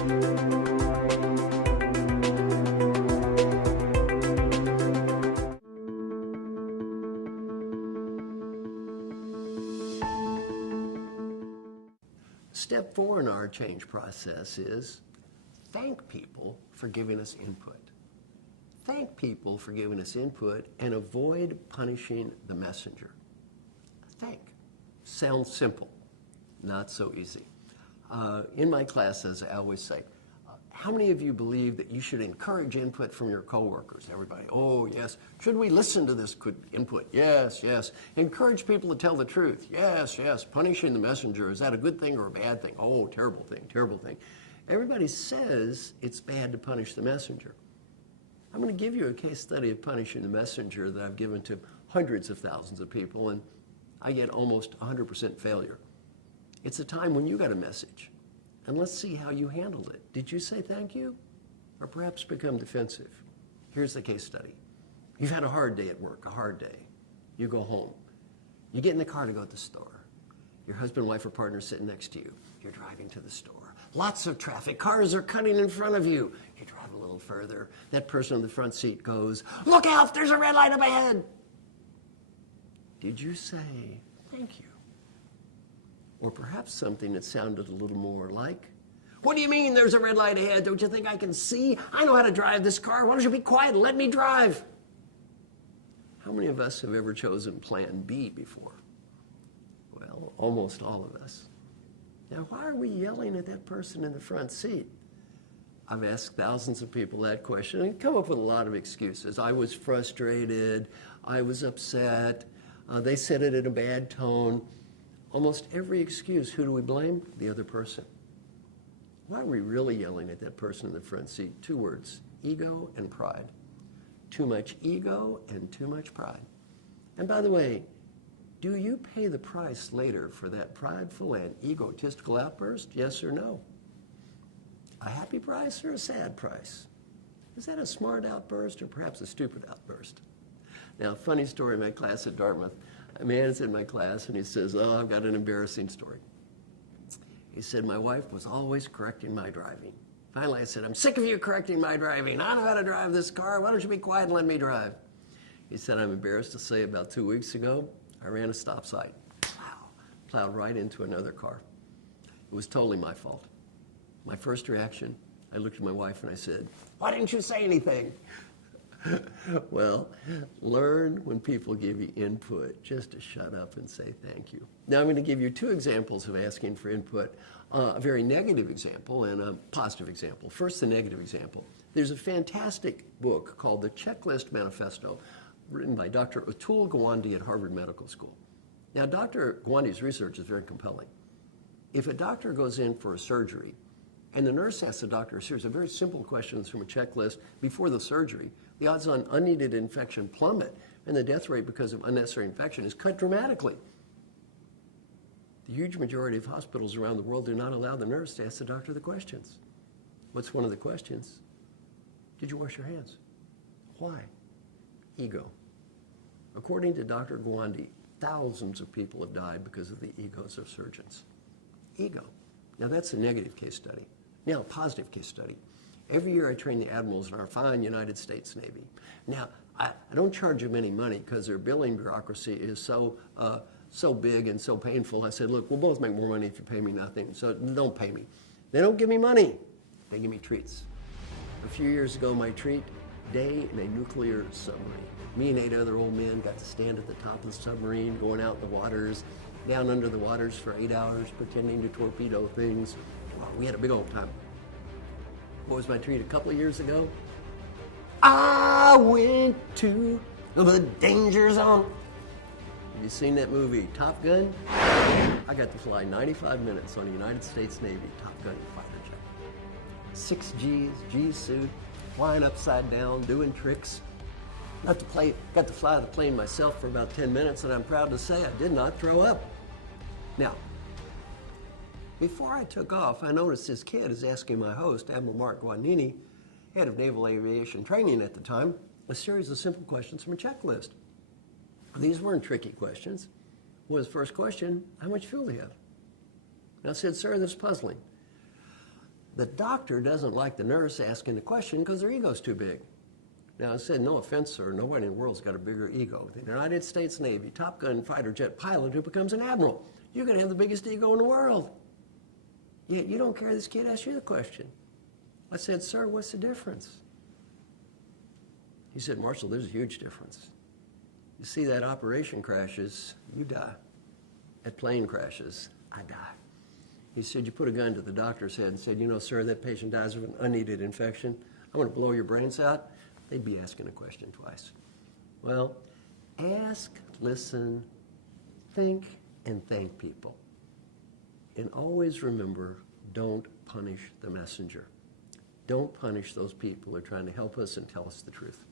Step 4 in our change process is thank people for giving us input. Thank people for giving us input and avoid punishing the messenger. Thank. Sounds simple, not so easy. In my classes, I always say, how many of you believe that you should encourage input from your coworkers? Everybody, oh, yes. Should we listen to this input? Yes, yes. Encourage people to tell the truth? Yes, yes. Punishing the messenger, is that a good thing or a bad thing? Oh, terrible thing, terrible thing. Everybody says it's bad to punish the messenger. I'm going to give you a case study of punishing the messenger that I've given to hundreds of thousands of people, and I get almost 100% failure. It's a time when you got a message. And let's see how you handled it. Did you say thank you? Or perhaps become defensive? Here's the case study. You've had a hard day at work, a hard day. You go home. You get in the car to go to the store. Your husband, wife, or partner is sitting next to you. You're driving to the store. Lots of traffic. Cars are cutting in front of you. You drive a little further. That person in the front seat goes, "Look out, there's a red light up ahead." Did you say thank you? Or perhaps something that sounded a little more like, "What do you mean there's a red light ahead? Don't you think I can see? I know how to drive this car. Why don't you be quiet and let me drive?" How many of us have ever chosen plan B before? Well, almost all of us. Now, why are we yelling at that person in the front seat? I've asked thousands of people that question and come up with a lot of excuses. I was frustrated. I was upset. They said it in a bad tone. Almost every excuse, who do we blame? The other person. Why are we really yelling at that person in the front seat? 2 words, ego and pride. Too much ego and too much pride. And by the way, do you pay the price later for that prideful and egotistical outburst? Yes or no? A happy price or a sad price? Is that a smart outburst or perhaps a stupid outburst? Now, funny story in my class at Dartmouth. A man is in my class and he says, "Oh, I've got an embarrassing story." He said, "My wife was always correcting my driving. Finally, I said, 'I'm sick of you correcting my driving. I know how to drive this car. Why don't you be quiet and let me drive?' He said, 'I'm embarrassed to say about 2 weeks ago, I ran a stop sign. Plowed right into another car. It was totally my fault. My first reaction, I looked at my wife and I said, 'Why didn't you say anything?'" Well, learn when people give you input just to shut up and say thank you. Now I'm going to give you 2 examples of asking for input, a very negative example and a positive example. First, the negative example. There's a fantastic book called The Checklist Manifesto, written by Dr. Atul Gawande at Harvard Medical School. Now, Dr. Gawande's research is very compelling. If a doctor goes in for a surgery and the nurse asks the doctor a series of very simple questions from a checklist before the surgery, the odds on unneeded infection plummet, and the death rate because of unnecessary infection is cut dramatically. The huge majority of hospitals around the world do not allow the nurse to ask the doctor the questions. What's one of the questions? Did you wash your hands? Why? Ego. According to Dr. Gawande, thousands of people have died because of the egos of surgeons. Ego. Now that's a negative case study. Now, a positive case study. Every year I train the admirals in our fine United States Navy. Now, I don't charge them any money because their billing bureaucracy is so big and so painful. I said, "Look, we'll both make more money if you pay me nothing, so don't pay me." They don't give me money. They give me treats. A few years ago, my treat, day in a nuclear submarine. Me and 8 other old men got to stand at the top of the submarine, going out in the waters, down under the waters for 8 hours, pretending to torpedo things. Wow, we had a big old time. What was my treat a couple of years ago? I went to the danger zone. Have you seen that movie, Top Gun? I got to fly 95 minutes on a United States Navy Top Gun fighter jet. 6 Gs, G suit, flying upside down, doing tricks. Got to fly the plane myself for about 10 minutes, and I'm proud to say I did not throw up. Now, before I took off, I noticed this kid is asking my host, Admiral Mark Guadagnini, head of Naval Aviation Training at the time, a series of simple questions from a checklist. These weren't tricky questions. Well, his first question, how much fuel do you have? And I said, "Sir, this is puzzling. The doctor doesn't like the nurse asking the question because their ego's too big. Now, I said, no offense, sir, nobody in the world's got a bigger ego. The United States Navy, Top Gun fighter jet pilot who becomes an admiral. You're going to have the biggest ego in the world. Yet you don't care this kid asks you the question. I said, sir, what's the difference? He said, Marshall, there's a huge difference. You see, that operation crashes, you die. That plane crashes, I die. He said, you put a gun to the doctor's head and said, you know, sir, that patient dies of an unneeded infection. I'm going to blow your brains out. They'd be asking a question twice. Well, ask, listen, think, and thank people. And always remember, don't punish the messenger. Don't punish those people who are trying to help us and tell us the truth.